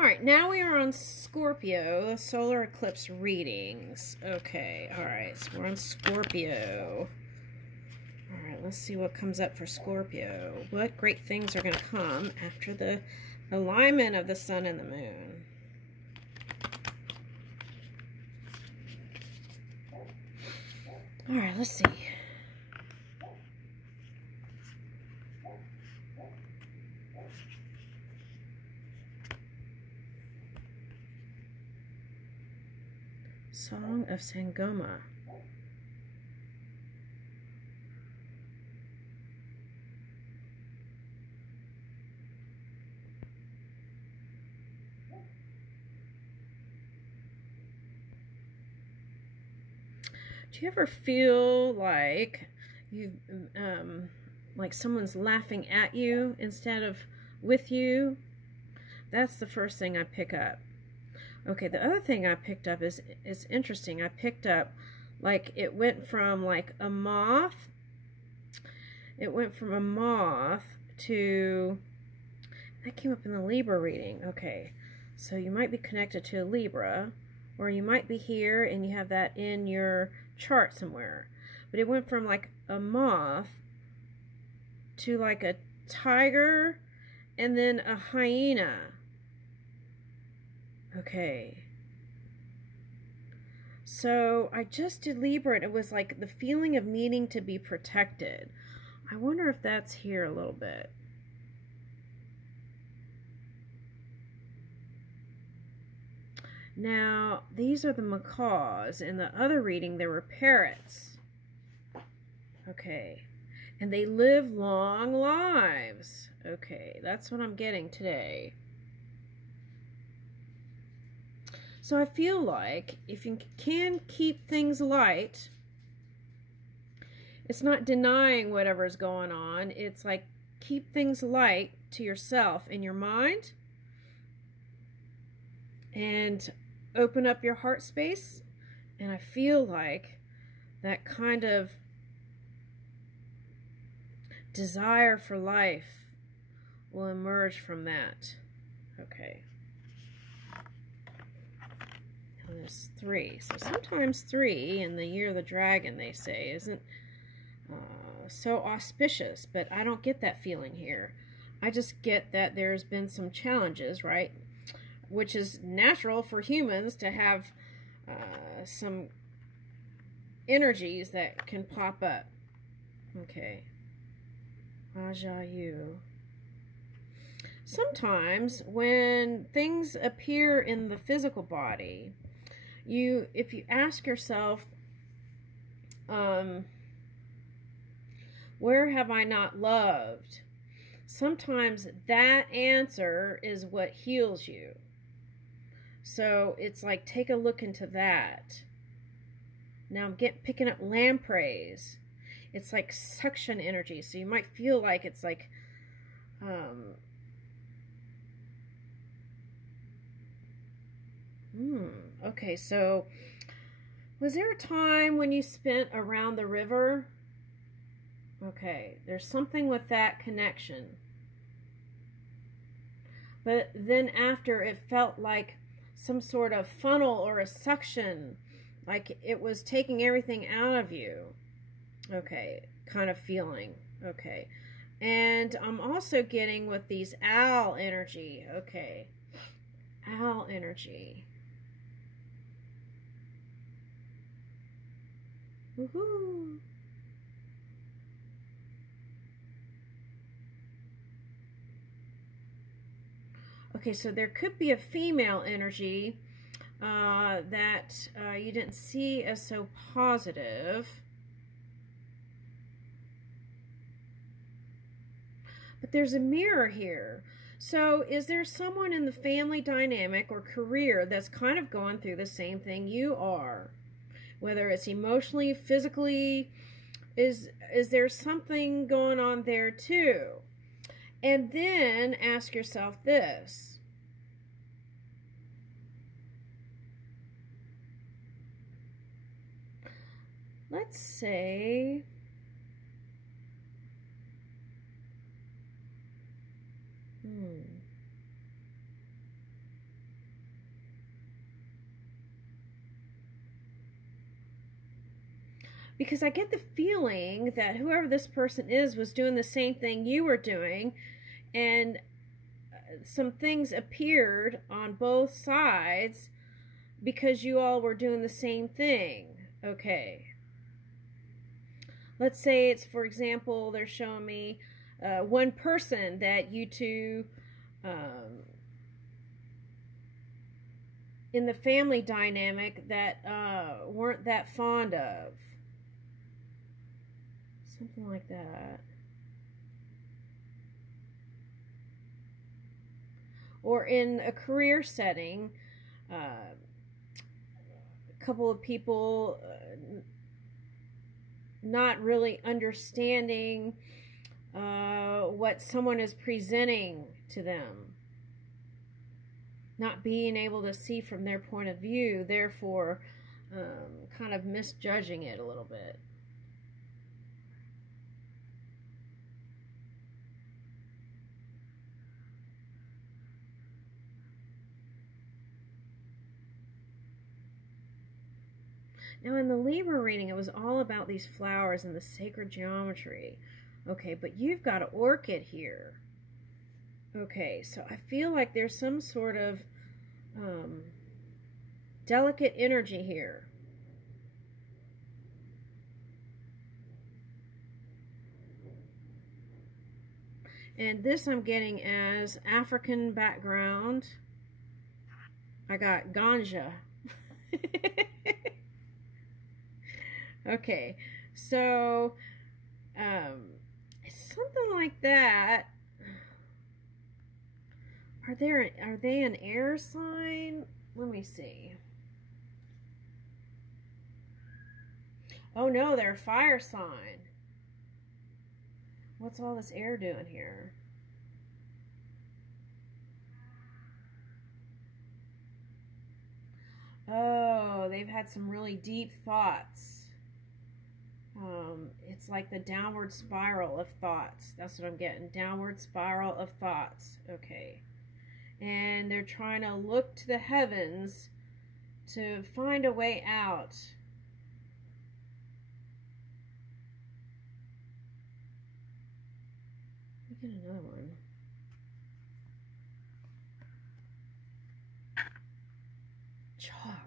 All right, now we are on Scorpio, solar eclipse readings. Okay, all right, so we're on Scorpio. All right, let's see what comes up for Scorpio. What great things are going to come after the alignment of the sun and the moon? All right, let's see. Song of Sangoma. Do you ever feel like you've like someone's laughing at you instead of with you? That's the first thing I pick up. Okay, the other thing I picked up is interesting. I picked up like it went from like a moth. It went from a moth to, that came up in the Libra reading. Okay, so you might be connected to a Libra, or you might be here and you have that in your chart somewhere. But it went from like a moth to like a tiger and then a hyena. Okay. So I just did Libra and it was like the feeling of needing to be protected. I wonder if that's here a little bit. Now, these are the macaws. In the other reading, there were parrots. Okay. And they live long lives. Okay, that's what I'm getting today. So I feel like if you can keep things light, it's not denying whatever's going on. It's like keep things light to yourself in your mind and open up your heart space. And I feel like that kind of desire for life will emerge from that. Okay. And there's 3. So sometimes 3 in the year of the dragon, they say, isn't so auspicious, but I don't get that feeling here. I just get that there's been some challenges, right? Which is natural for humans to have some energies that can pop up. Okay. Ajayu. Sometimes when things appear in the physical body, if you ask yourself, where have I not loved? Sometimes that answer is what heals you. So it's like, take a look into that. Now I'm picking up lampreys. It's like suction energy. So you might feel like it's like, okay, so was there a time when you spent around the river? Okay, there's something with that connection. But then after, it felt like some sort of funnel or a suction, like it was taking everything out of you. Okay, kind of feeling. Okay. And I'm also getting with these owl energy. Okay. Owl energy. Woohoo. Okay, so there could be a female energy that you didn't see as so positive. But there's a mirror here. So is there someone in the family dynamic or career that's kind of going through the same thing you are? Whether it's emotionally, physically, is there something going on there too? And then ask yourself this. Let's say Because I get the feeling that whoever this person is was doing the same thing you were doing, and some things appeared on both sides because you all were doing the same thing. Okay. Let's say it's, for example, they're showing me one person that you two, in the family dynamic, that weren't that fond of. Something like that. Or in a career setting, a couple of people not really understanding what someone is presenting to them. Not being able to see from their point of view, therefore kind of misjudging it a little bit. Now in the Libra reading, it was all about these flowers and the sacred geometry. Okay, but you've got an orchid here. Okay, so I feel like there's some sort of delicate energy here. And this I'm getting as African background. I got ganja. Okay, so something like that. Are they an air sign? Let me see. Oh no, they're a fire sign. What's all this air doing here? Oh, they've had some really deep thoughts. It's like the downward spiral of thoughts. That's what I'm getting. Downward spiral of thoughts. Okay. And they're trying to look to the heavens to find a way out. Let me get another one. Chalk.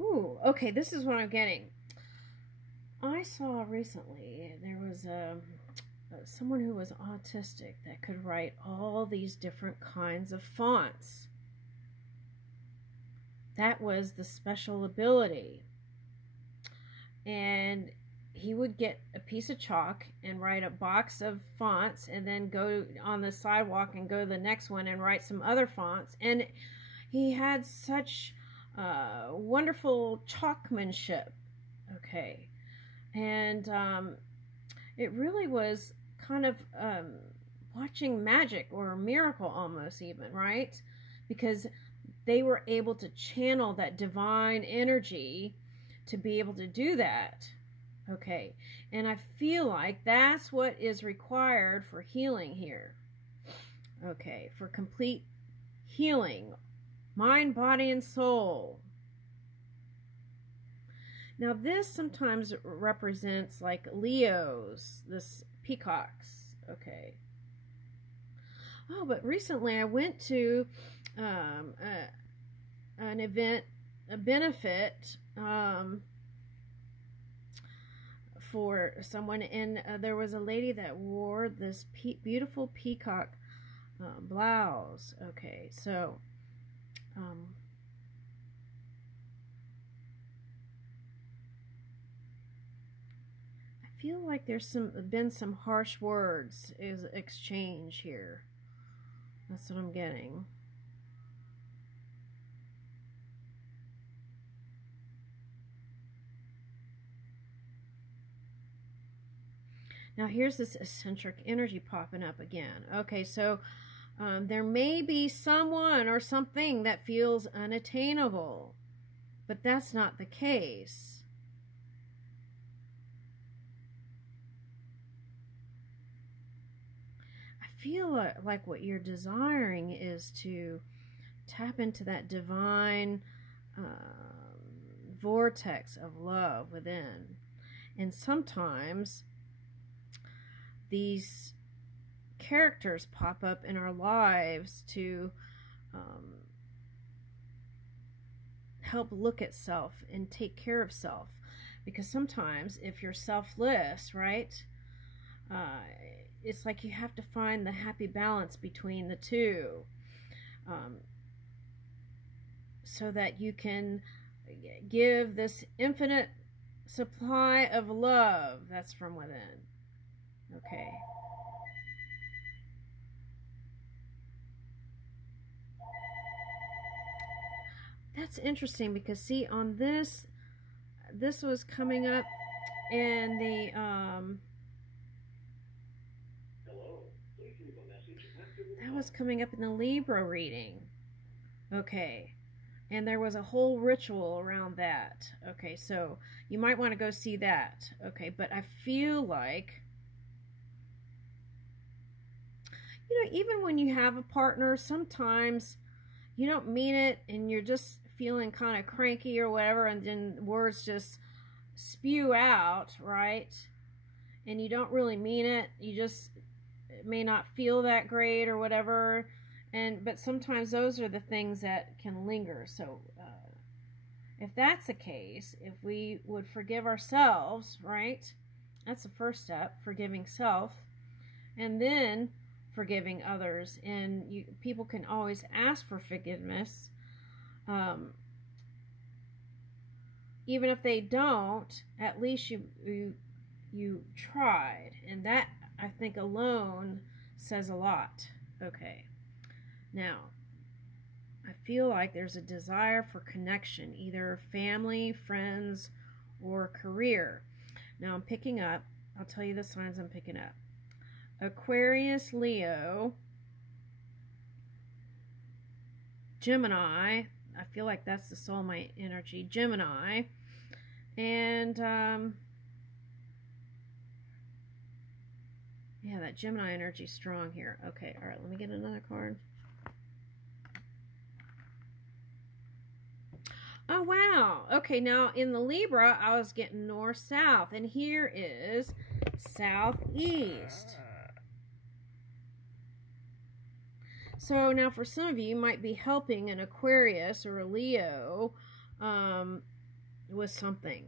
Ooh, okay, this is what I'm getting. I saw recently there was someone who was autistic that could write all these different kinds of fonts. That was the special ability. And he would get a piece of chalk and write a box of fonts and then go on the sidewalk and go to the next one and write some other fonts. And he had such wonderful chalkmanship. Okay. And it really was kind of watching magic or a miracle almost even, right? Because they were able to channel that divine energy to be able to do that. Okay. And I feel like that's what is required for healing here. Okay. For complete healing. Mind, body, and soul. Now this sometimes represents like Leos, this peacocks. Okay. Oh, but recently I went to an event, a benefit for someone, and there was a lady that wore this beautiful peacock blouse. Okay, so I feel like there's been some harsh words is exchange here. That's what I'm getting. Now here's this eccentric energy popping up again. Okay, so there may be someone or something that feels unattainable, but that's not the case. feel like what you're desiring is to tap into that divine vortex of love within. And sometimes these characters pop up in our lives to help look at self and take care of self. Because sometimes if you're selfless, right, it's like you have to find the happy balance between the two, so that you can give this infinite supply of love that's from within. Okay. That's interesting because, see, on this was coming up in the that was coming up in the Libra reading. Okay. And there was a whole ritual around that. Okay, so you might want to go see that. Okay, but I feel like, you know, even when you have a partner, sometimes you don't mean it and you're just feeling kind of cranky or whatever, and then words just spew out, right? And you don't really mean it. You just may not feel that great or whatever. But sometimes those are the things that can linger. So if that's the case, if we would forgive ourselves, right? That's the first step, forgiving self, and then forgiving others. And people can always ask for forgiveness. Even if they don't, at least you tried. And that, I think, alone says a lot. Okay. Now, I feel like there's a desire for connection, either family, friends, or career. Now, I'm picking up, I'll tell you the signs I'm picking up. Aquarius, Leo, Gemini. I feel like that's the soulmate energy. Gemini. And, yeah, that Gemini energy is strong here. Okay, all right, let me get another card. Oh, wow. Okay, now in the Libra, I was getting north-south, and here is southeast. So now for some of you, you might be helping an Aquarius or a Leo with something.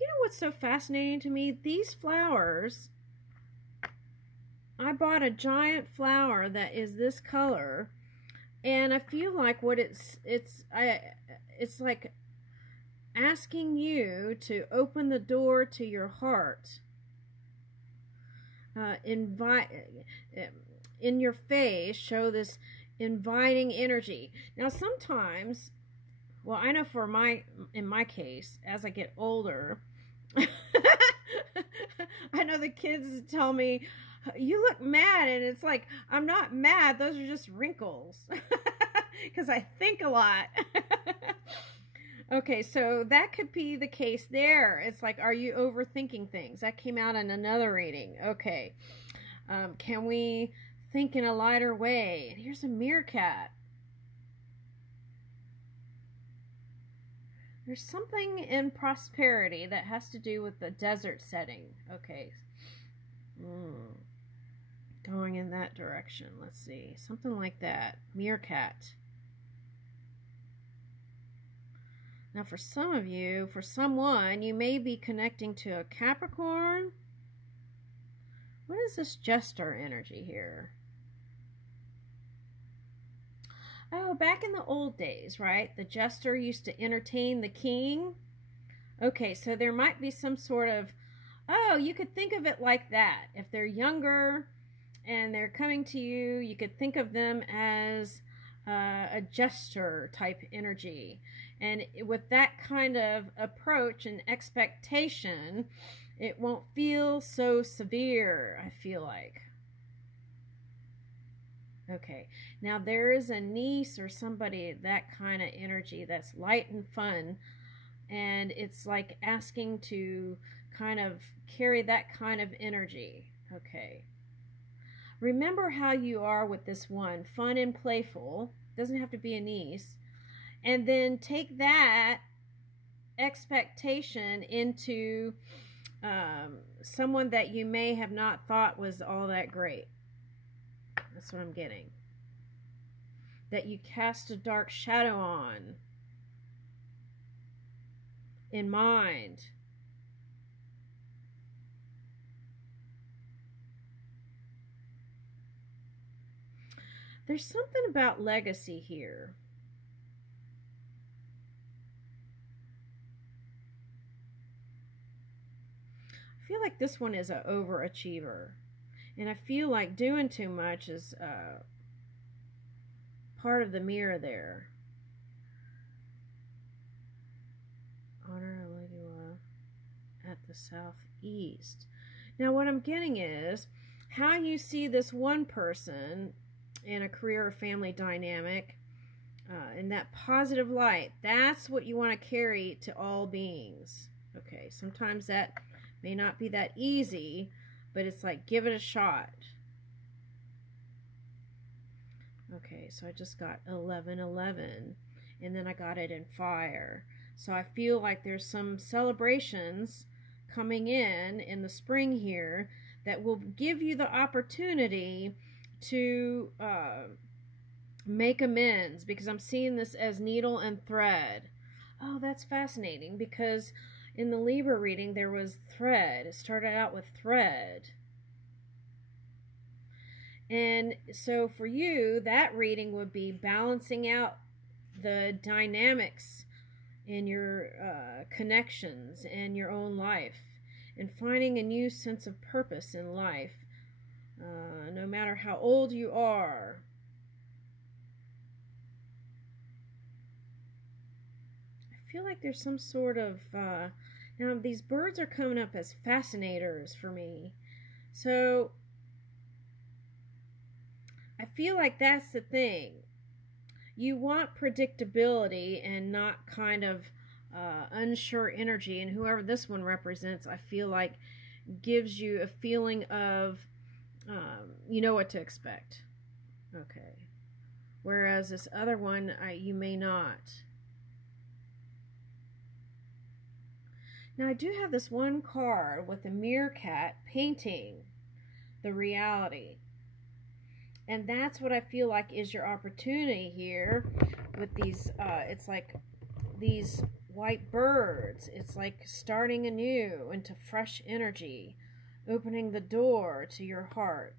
You know what's so fascinating to me? These flowers, I bought a giant flower that is this color. And I feel like what it's like asking you to open the door to your heart. Invite in your face, show this inviting energy. Now sometimes, well, I know in my case, as I get older, I know the kids tell me, you look mad, and it's like, I'm not mad, those are just wrinkles. Because I think a lot. Okay, so that could be the case there. It's like, are you overthinking things? That came out in another reading. Okay. Can we think in a lighter way? And here's a meerkat. There's something in prosperity that has to do with the desert setting. Okay. Going in that direction. Let's see. Something like that. Meerkat. Now for some of you, for someone, you may be connecting to a Capricorn. What is this jester energy here? Oh, back in the old days, right? The jester used to entertain the king. Okay, so there might be some sort of, oh, you could think of it like that. If they're younger and they're coming to you, you could think of them as a jester type energy. And with that kind of approach and expectation, it won't feel so severe, I feel like. Okay, now there is a niece or somebody, that kind of energy that's light and fun, and it's like asking to kind of carry that kind of energy. Okay. Remember how you are with this one, fun and playful. Doesn't have to be a niece. And then take that expectation into someone that you may have not thought was all that great. That's what I'm getting. That you cast a dark shadow on in mind. There's something about legacy here. I feel like this one is an overachiever. And I feel like doing too much is part of the mirror there. Honor Aligua at the southeast. Now what I'm getting is how you see this one person in a career or family dynamic in that positive light. That's what you want to carry to all beings. Okay, sometimes that may not be that easy, but it's like, give it a shot. Okay, so I just got 1111, and then I got it in fire. So I feel like there's some celebrations coming in the spring here that will give you the opportunity to make amends, because I'm seeing this as needle and thread. Oh, that's fascinating, because in the Libra reading there was thread. It started out with thread. And so for you, that reading would be balancing out the dynamics in your connections and your own life, and finding a new sense of purpose in life, no matter how old you are. I feel like there's some sort of now these birds are coming up as fascinators for me, so I feel like that's the thing. You want predictability and not kind of unsure energy, and whoever this one represents, I feel like gives you a feeling of you know what to expect. Okay. Whereas this other one, you may not. Now I do have this one card with a meerkat painting the reality. And that's what I feel like is your opportunity here with these, it's like these white birds. It's like starting anew into fresh energy, opening the door to your heart.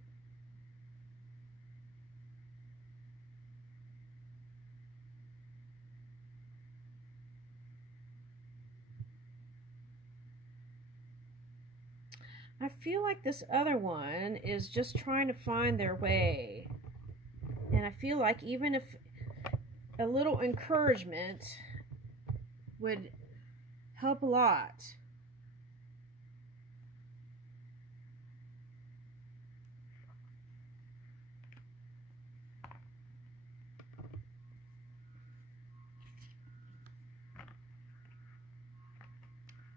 I feel like this other one is just trying to find their way. And I feel like even if a little encouragement would help a lot.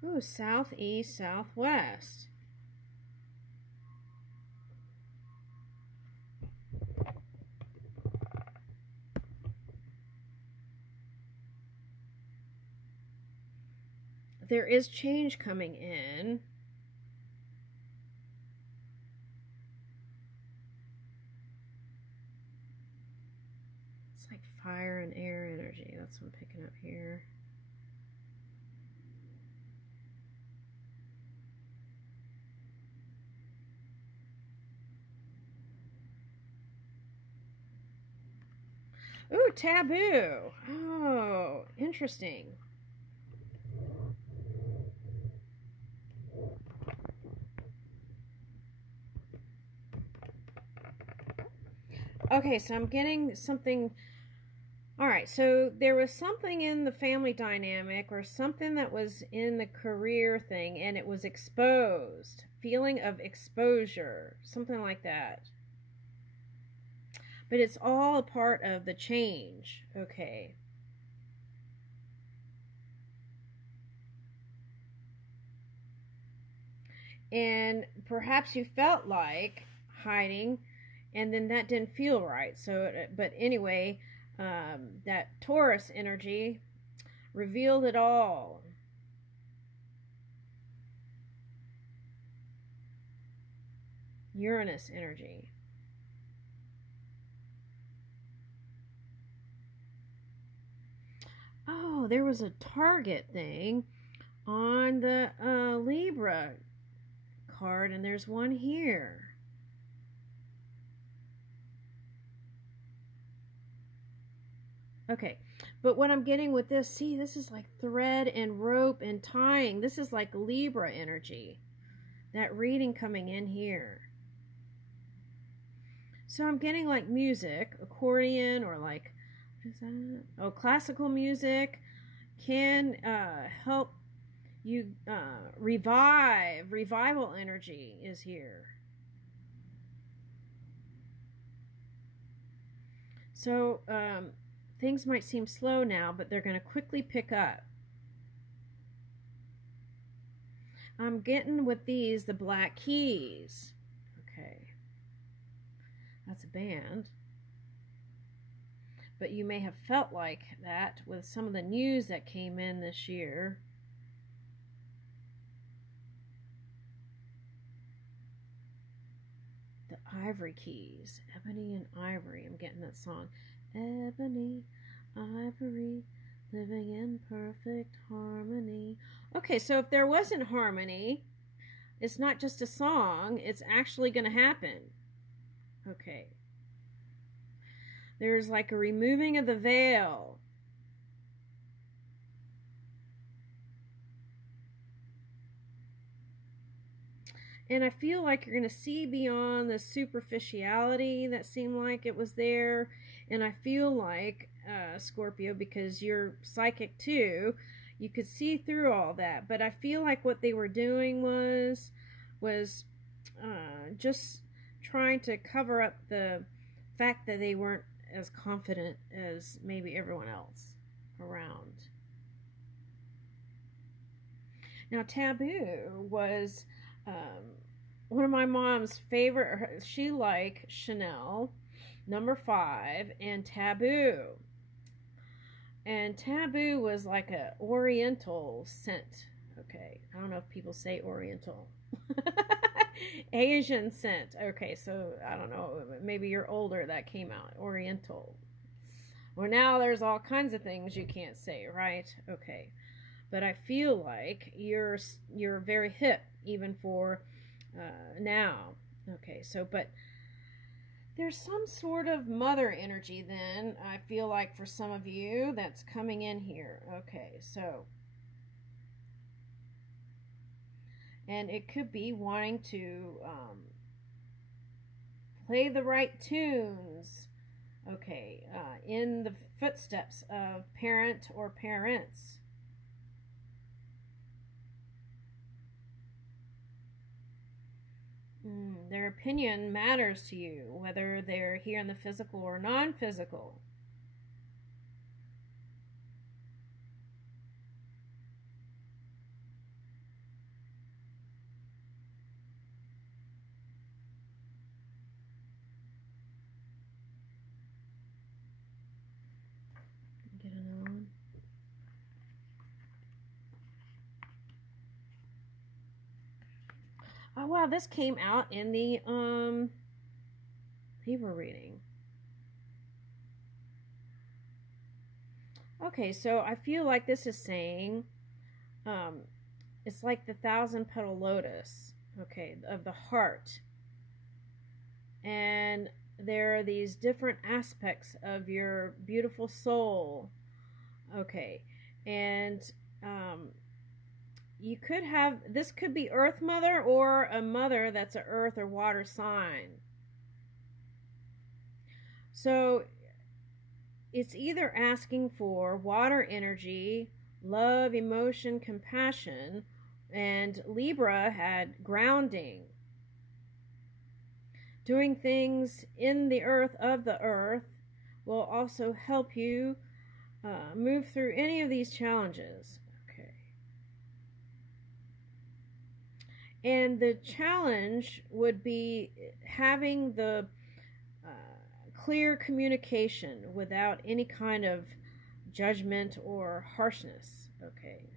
Ooh, southeast, southwest. There is change coming in. It's like fire and air energy. That's what I'm picking up here. Ooh, taboo. Oh, interesting. Okay, so I'm getting something. All right, so there was something in the family dynamic or something that was in the career thing, and it was exposed. Feeling of exposure, something like that. But it's all a part of the change. Okay. And perhaps you felt like hiding, and then that didn't feel right. So, but anyway, that Taurus energy revealed it all. Uranus energy. Oh, there was a target thing on the Libra card, and there's one here. Okay, but what I'm getting with this, see, this is like thread and rope and tying. This is like Libra energy. That reading coming in here. So I'm getting like music, accordion, or like, what is that? Oh, classical music can help you revive. Revival energy is here. So things might seem slow now, but they're going to quickly pick up. I'm getting with these the Black Keys. Okay. That's a band. But you may have felt like that with some of the news that came in this year. The Ivory Keys. Ebony and Ivory. I'm getting that song. Ebony, Ivory, living in perfect harmony. Okay, so if there wasn't harmony, it's not just a song. It's actually going to happen. Okay. There's like a removing of the veil. And I feel like you're going to see beyond the superficiality that seemed like it was there. And I feel like, Scorpio, because you're psychic too, you could see through all that. But I feel like what they were doing was just trying to cover up the fact that they weren't as confident as maybe everyone else around. Now, Taboo was one of my mom's favorite. She liked Chanel No. 5 and Taboo. And Taboo was like a oriental scent. Okay, I don't know if people say oriental. Asian scent. Okay, so I don't know, maybe you're older, that came out. Oriental. Well, now there's all kinds of things you can't say, right? Okay. But I feel like you're very hip even for now. Okay, so but there's some sort of mother energy then, I feel like, for some of you that's coming in here. Okay, so and it could be wanting to play the right tunes, okay, in the footsteps of parent or parents. Their opinion matters to you, whether they're here in the physical or non-physical. Get another one. Oh wow, this came out in the Libra reading. Okay, so I feel like this is saying it's like the 1,000-petal lotus, okay, of the heart. And there are these different aspects of your beautiful soul. Okay, and you could have, this could be Earth Mother or a mother that's an earth or water sign. So it's either asking for water energy, love, emotion, compassion, and Libra had grounding. Doing things in the earth, of the earth, will also help you move through any of these challenges. Okay. And the challenge would be having the clear communication without any kind of judgment or harshness. Okay,